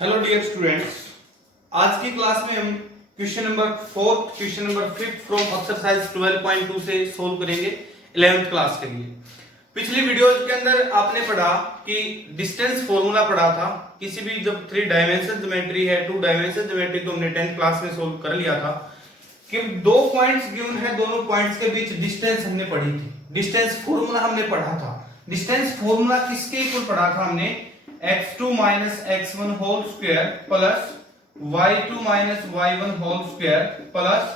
Hello dear students, आज की class में हम question number 4, question number 5 from exercise 12.2 से सोल्व करेंगे 11th क्लास के लिए। पिछली वीडियो के अंदर आपने पढ़ा कि डिस्टेंस फॉर्मूला पढ़ा था। किसी भी जब 3 डायमेंशन ज्योमेट्री है, 2 डायमेंशन ज्योमेट्री तो हमने 10th क्लास में सोल्व कर लिया था कि 2 पॉइंट्स गिवन है, दोनों पॉइंट्स के बीच डिस्टेंस हमने पढ़ी थी। डिस्टेंस फॉर्मूला हमने पढ़ा था। डिस्टेंस फॉर्मूला किसके इक्वल पढ़ा था हमने? x2 minus x1 whole square plus y2 minus y1 whole square plus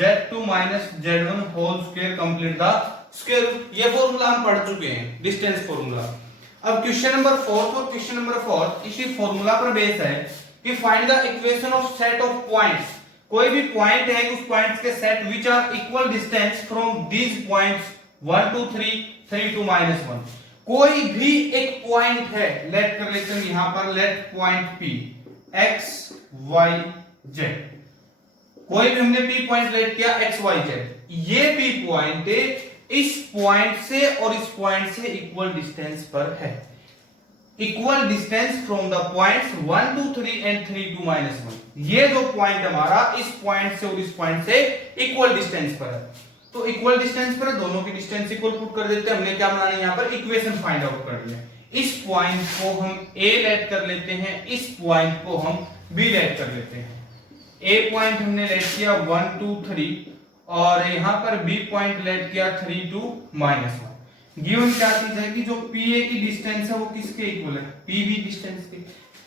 z2 minus z1 whole square complete the square root। ये फॉर्मूला हम पढ़ चुके हैं, डिस्टेंस फॉर्मूला। अब क्वेश्चन नंबर 4 और क्वेश्चन नंबर 4 इसी फॉर्मूला पर बेस है कि find the equation of set of points. कोई भी पॉइंट है, उस पॉइंट्स के set which are equal distance from these points 1 to 3, 3 to -1। कोई भी एक पॉइंट है, लेट कर लेते हैं यहां पर, let point P x y z। कोई भी हमने P पॉइंट लेट किया x y z, ये P पॉइंट इस पॉइंट से और इस पॉइंट से इक्वल डिस्टेंस पर है। Equal distance from the points 1 to 3 and 3 to -1। ये जो पॉइंट हमारा इस पॉइंट से और इस पॉइंट से इक्वल डिस्टेंस पर है। तो इक्वल डिस्टेंस पर दोनों की डिस्टेंस इक्वल पुट कर देते हैं। हमने क्या बनाना है, यहां पर इक्वेशन फाइंड आउट करनी है। इस पॉइंट को हम A लेट कर लेते हैं, इस पॉइंट को हम B लेट कर लेते हैं। A पॉइंट हमने लेट किया 1 2 3 और यहां पर B पॉइंट लेट किया 3 2 -1। गिवन क्या चीज है कि जो PA की डिस्टेंस है वो किसके इक्वल है? PB डिस्टेंस के।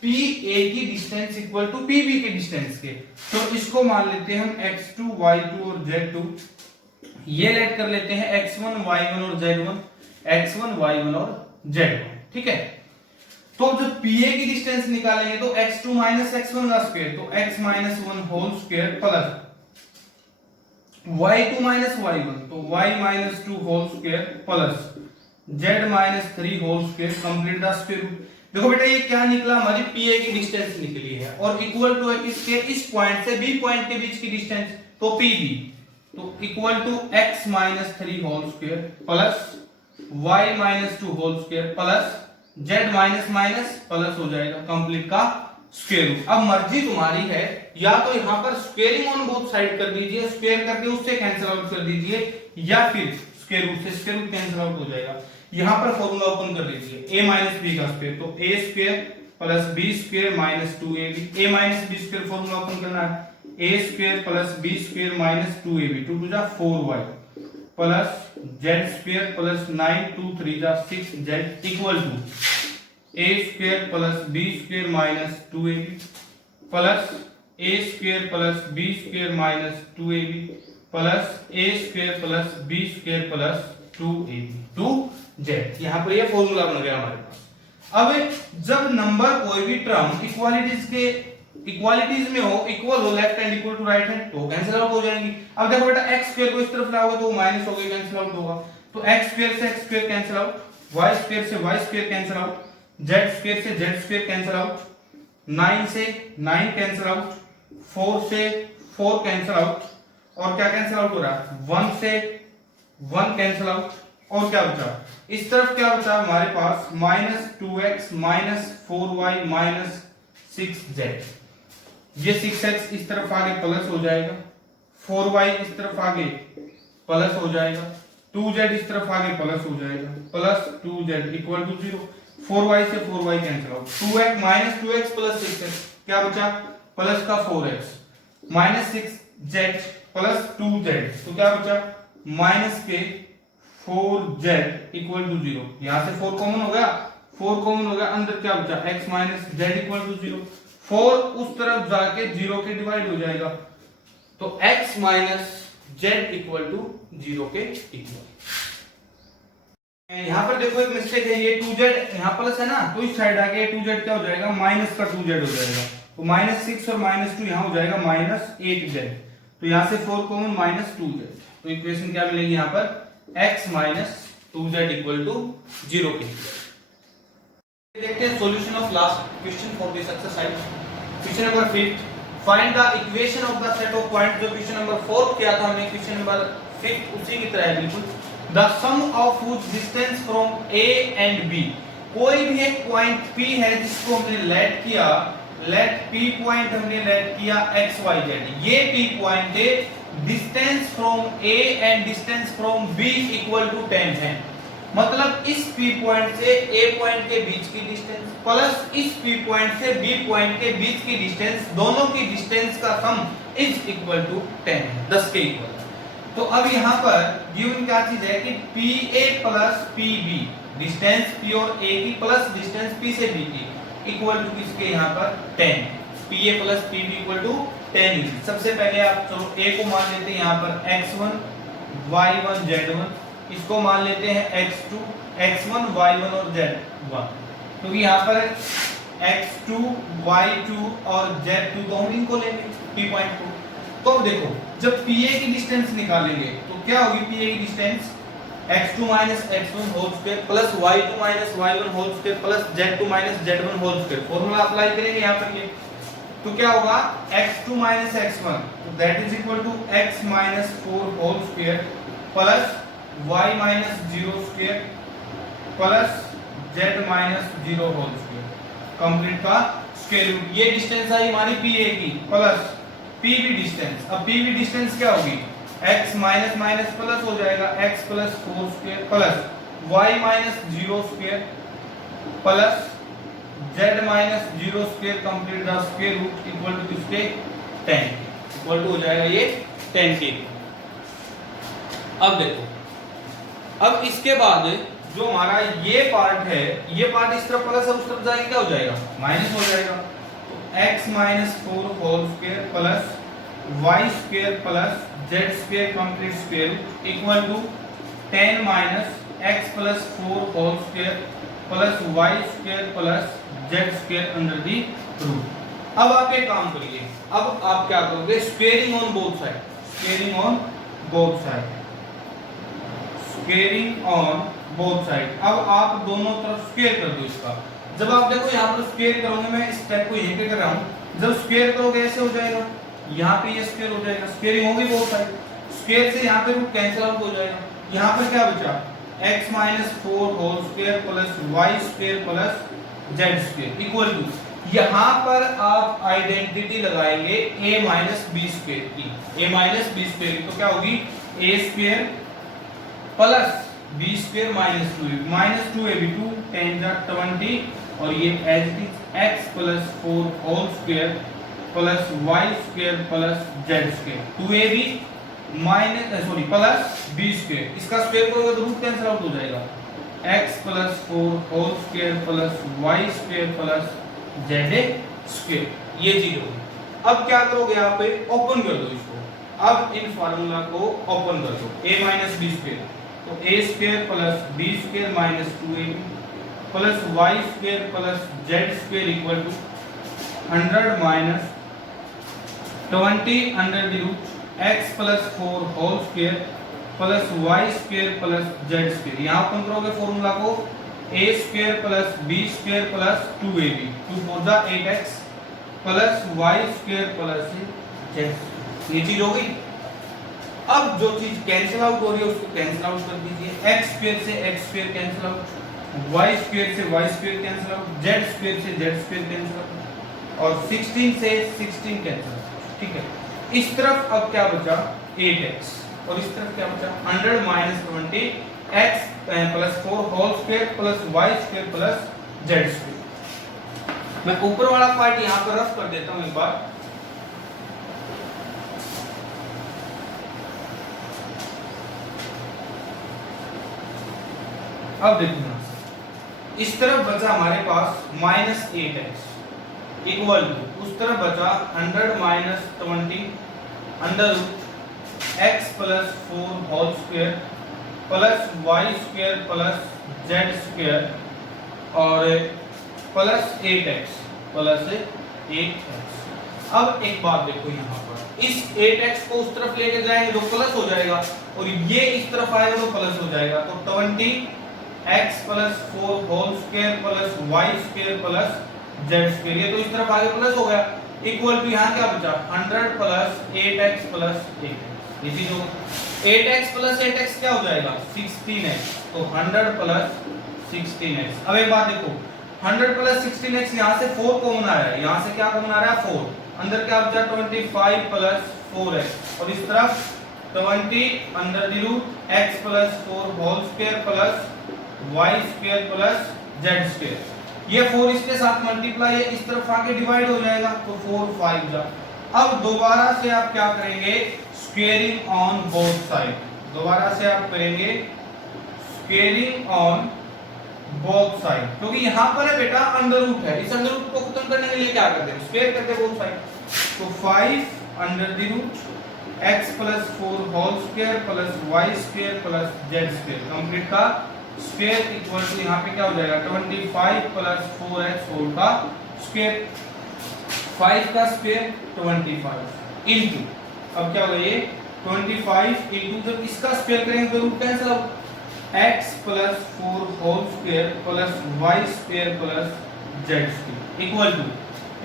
PA की डिस्टेंस इक्वल टू PB के डिस्टेंस के। तो इसको मान लेते हैं हम x2 y2 और z2। ये लेट कर लेते हैं x1 y1 और z1, x1 y1 और z1। ठीक है, तो जब PA की डिस्टेंस निकालेंगे तो x2 माइनस x1 का स्क्वायर, तो x minus 1 whole square plus y2 minus y1, तो y minus 2 whole square plus z minus 3 whole square complete the square root. देखो बेटा, ये क्या निकला? हमारी PA की डिस्टेंस निकली है और इक्वल टू है किसके? इस पॉइंट से B पॉइंट के बीच की डिस्टेंस, तो PB, तो equal to x minus 3 whole square plus y minus 2 whole square plus z minus minus plus हो जाएगा कंप्लीट का स्क्वायर रूट। अब मर्जी तुम्हारी है, या तो यहां पर स्क्वेयरिंग ऑन बोथ साइड कर दीजिए, स्क्वायर करके उससे कैंसिल आउट कर दीजिए, या फिर स्क्वायर रूट से स्क्वायर रूट कैंसिल आउट हो जाएगा। यहां पर फॉर्मूला ओपन कर लीजिए, a माइनस b का स्क्वायर, तो a square plus b square minus 2ab। a minus b square formula open करना है, a square plus b square minus 2ab, 2 2 जा 4y plus z square plus 9 2 3 जा 6z equal to a square plus b square minus 2ab plus a square plus b square minus 2ab plus a square plus b square plus 2ab 2z। यहां पर ये formula बन गया हमारे पास। अब जब number कोई भी टर्म इक्वालिटीज में हो, इक्वल हो, left hand equal to right hand, तो कैंसिल आउट हो जाएंगी। अब देखो बेटा, x स्क्वायर को इस तरफ लाओगे तो माइनस हो गया, कैंसिल आउट होगा। तो x स्क्वायर से x square cancel out, y square से y square cancel out, z square से z स्क्वायर कैंसिल आउट, 9 से 9 कैंसिल आउट, 4 से 4 कैंसिल आउट, और क्या कैंसिल आउट हो रहा है? 1 से 1 कैंसिल आउट, और क्या बचा? इस तरफ क्या बचा हमारे पास? Minus 2x minus 4y minus 6z। ये 6x इस तरफ आगे प्लस हो जाएगा, 4y इस तरफ आगे प्लस हो जाएगा, 2z इस तरफ आगे प्लस हो जाएगा, plus 2z equal to 0। 4y से 4y cancel out, 2x minus 2x plus 6x, क्या बचा? प्लस का 4x minus 6z plus 2z, तो क्या बचा? माइनस के 4z इक्वल टू 0। यहां से 4 कॉमन हो गया, 4 कॉमन हो गया, अंदर क्या बचा? x minus z equal to 0। 4 उस तरफ जाके 0 के डिवाइड हो जाएगा, तो x minus z equal to 0 के इक्वल। यहां पर देखो एक मिस्टेक है, ये 2z यहां प्लस है ना, तो इस साइड आके 2z क्या हो जाएगा? माइनस का 2z हो जाएगा, तो माइनस 6 और माइनस 2 यहां हो जाएगा माइनस 8z। तो यहां से 4 कॉमन माइनस 2z, तो इक्वेशन क्या मिलेगी यहां पर? x minus 2z equal to 0 के इक्वल। देखते हैं solution of last question for this exercise. Question number 5, find the equation of the set of point. जो क्वेश्चन नंबर 4 किया था हमने, क्वेश्चन नंबर 5 उसी की तरह है बिल्कुल। The sum of which distance from A and B। कोई भी एक पॉइंट P है जिसको हमने लेट किया लेट P पॉइंट हमने लेट किया x y z, ये P पॉइंट है, distance from A and distance from B equal to 10 है। मतलब इस P पॉइंट से A पॉइंट के बीच की डिस्टेंस प्लस इस P पॉइंट से B पॉइंट के बीच की डिस्टेंस, दोनों की डिस्टेंस का सम इज इक्वल टू 10, 10 के इक्वल। तो अब यहाँ पर गिवन क्या चीज है कि PA plus PB, distance P और A की प्लस डिस्टेंस P से B की इक्वल टू किसके यहाँ पर 10, PA plus PB equal to 10। सबसे पहले आप चलो A को मान लेते हैं यहाँ पर x1 y1 z1, इसको मान लेते हैं x2 x1 y1 और z1, क्योंकि यहाँ पर x2 y2 और z2 तो हम इनको लेंगे P पॉइंट को। तो अब देखो जब PA की डिस्टेंस निकालेंगे तो क्या होगी PA की distance x2 x1 whole square plus y2 y1 whole square plus z2 z1 whole square. Formula apply करेंगे यहाँ पर ये, तो क्या होगा x2 x1 तो that is equal to x 4 whole square plus y 0 square plus z 0 whole square complete का square root. ये डिस्टेंस आई हमारी PA की प्लस PB डिस्टेंस। अब PB डिस्टेंस क्या होगी x माइनस माइनस प्लस हो जाएगा x plus 4 square plus y minus 0 square plus z minus 0 square complete the square root equal to किसके 10 इक्वल टू हो जाएगा ये 10 के। अब देखो अब इसके बाद जो हमारा ये पार्ट है, ये पार्ट इस तरफ प्लस है उस तरफ जाएगा क्या हो जाएगा माइनस हो जाएगा। तो x minus 4 whole square plus y square plus z square complete square root equal to 10 minus x plus 4 whole square plus y square plus z square under the root. अब आप एक काम करिए, अब आप क्या करोगे squaring on both side, squaring on both side, squaring on both side. अब आप दोनों तरफ स्क्वायर कर दो इसका। जब आप देखो यहाँ पर स्क्वायर करोगे, मैं इस स्टेप को यहीं पे कर रहा हूँ, जब स्क्वायर करोगे ऐसे हो जाएगा, यहाँ पे ये स्क्वायर हो जाएगा, स्क्वेयरिंग होगी बोथ साइड, स्क्वायर से यहाँ पे रूट कैंसिल आउट हो जाएगा। यहाँ पर क्या बचा x 4 whole square plus y square plus z square equal to, यहाँ पर आप आइडेंटिटी लगाएंगे a माइनस b स्क्वायर की, a माइनस b स्क्वायर की, तो क्या होगी a square plus b square minus 2ab minus 2ab 2 10 20 और ये as it is x plus 4 whole square plus y square plus z square 2ab minus sorry plus b square, इसका square करोगे तो root cancel out हो जाएगा x plus 4 whole square plus y square plus z square, ये चीज होगी। अब क्या करोगे यहाँ पे ओपन कर दो इसको, अब इन फार्मूला को ओपन कर दो a माइनस b स्क्वायर, तो a square plus b square minus 2ab plus y square plus z square equal to 100 minus 20 under the root x plus 4 whole square plus y square plus z square. यहाँ open करोगे formula को a square plus b square plus 2ab 2 4 जा 8x plus y square plus z, ये चीज हो गई। अब जो चीज कैंसिल आउट हो रही है उसको कैंसिल आउट कर दीजिए, x स्क्वायर से x square cancel out, y square से y square cancel out, z square से z स्क्वायर कैंसिल आउट और 16 से 16 कैंसिल आउट। ठीक है, इस तरफ अब क्या बचा 8x और इस तरफ क्या बचा 100 minus 20 x plus 4 whole square plus y square plus z square. मैं ऊपर वाला पार्ट यहाँ पर रफ कर देता हूँ एक बार। अब देखो इस तरफ बचा हमारे पास माइनस 8x इक्वल टू उस तरफ बचा 100 minus 20 under root x plus 4 whole square plus y square plus z square और प्लस 8x प्लस 8x। अब एक बात देखो यहाँ पर इस 8x को उस तरफ लेके जाएंगे तो प्लस हो जाएगा और ये इस तरफ आएगा तो प्लस हो जाएगा, तो 20x plus 4 whole square plus y square plus z square, ये तो इस तरफ आगे प्लस हो गया इक्वल टू यहाँ क्या बचा 100 प्लस 8x प्लस 8x। ये चीज हो 8x प्लस 8x क्या हो जाएगा 16x, तो 100 प्लस 16x। अब एक बात देखो 100 प्लस 16x, यहाँ से 4 कॉमन आ रहा है, यहाँ से क्या कॉमन आ रहा है 4, अंदर क्या बचा 25 प्लस 4x, और इस तरफ 20 under the root x plus 4 whole square plus y square plus z square. ये 4 इसके साथ मल्टीप्लाई है, इस तरफ आके डिवाइड हो जाएगा, तो 4 5 जा। अब दोबारा से आप क्या करेंगे, स्क्वेयरिंग ऑन बोथ साइड, दोबारा से आप करेंगे स्क्वेयरिंग ऑन बोथ साइड, क्योंकि यहाँ पर है बेटा अंडर रूट है, इस अंडर रूट को खत्म करने के लिए क्या करते हैं, स्क्वायर करते हैं बोथ साइड। तो 5 under the root x plus 4 whole square plus y square plus z square complete का स्क्वायर इक्वल टू यहाँ पे क्या हो जाएगा 25 प्लस 4x होल का स्क्वायर, 5 का स्क्वायर 25 इनटू, अब क्या होगा ये 25 इनटू, जब इसका स्क्वायर करेंगे तो root cancel out, x plus 4 whole square plus y square plus z square equal to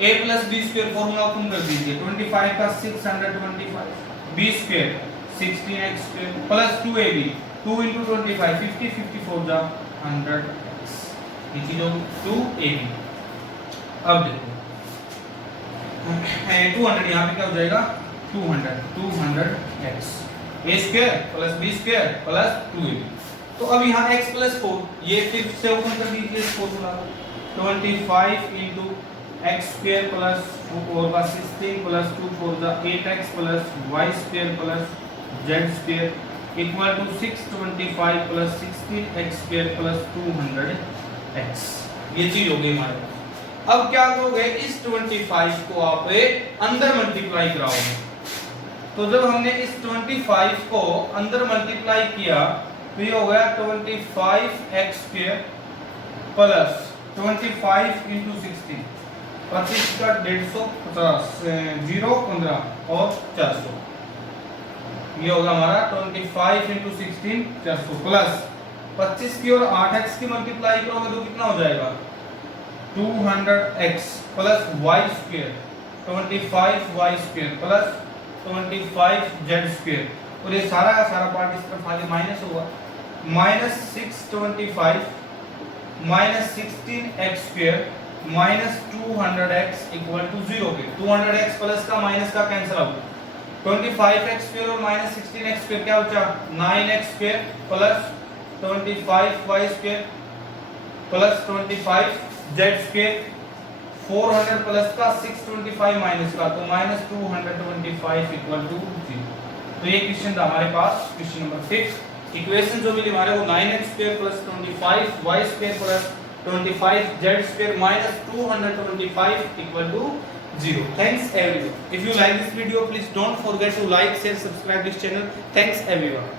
a plus b square formula open कर दीजिए, 25 का 625 b square 16x square plus 2ab 2 into 25 50 54 जा 100x, ये चीज होगी 2ab। अब देखो 200 यहाँ पे क्या हो जाएगा 200x a square plus b square plus 2ab। तो अब यहाँ x प्लस 4 ये फिर से ओपन कर दीजिए इस formula, 25 into x square plus 4 का 16 प्लस 2 4 जा 8x plus y square plus z square equal to 625 plus 16x square plus 200x, ये चीज हो गई हमारे पास। अब क्या करोगे, इस 25 को आप अंदर मल्टीप्लाई कराओगे, तो जब हमने इस 25 को अंदर मल्टीप्लाई किया तो ये हो गया 25x स्क्वायर प्लस 25 into 16 25 का 150 0 15 और 400, ये होगा हमारा 25 into 16 400 प्लस 25 की और 8x की मल्टीप्लाई करोगे तो कितना हो जाएगा 200x plus y square 25y square plus 25z square, और ये सारा का सारा पार्ट इस तरफ आगे माइनस होगा, minus 625 minus 16x square minus 200x equal to 0 पे 200x प्लस का माइनस का कैंसिल आउट, 25x स्क्वायर और माइनस 16x स्क्वायर क्या बचा 9x square plus 25y square plus 25z square, 400 plus का 625 माइनस का तो माइनस 225 इक्वल टू 0। तो ये क्वेश्चन था हमारे पास, क्वेश्चन नंबर 6। इक्वेशन जो मिली हमारे वो 9x square plus 25y square plus 25z square minus 225 equal to 0। Thanks everyone. If you like this video, please don't forget to like, share, subscribe this channel. Thanks everyone.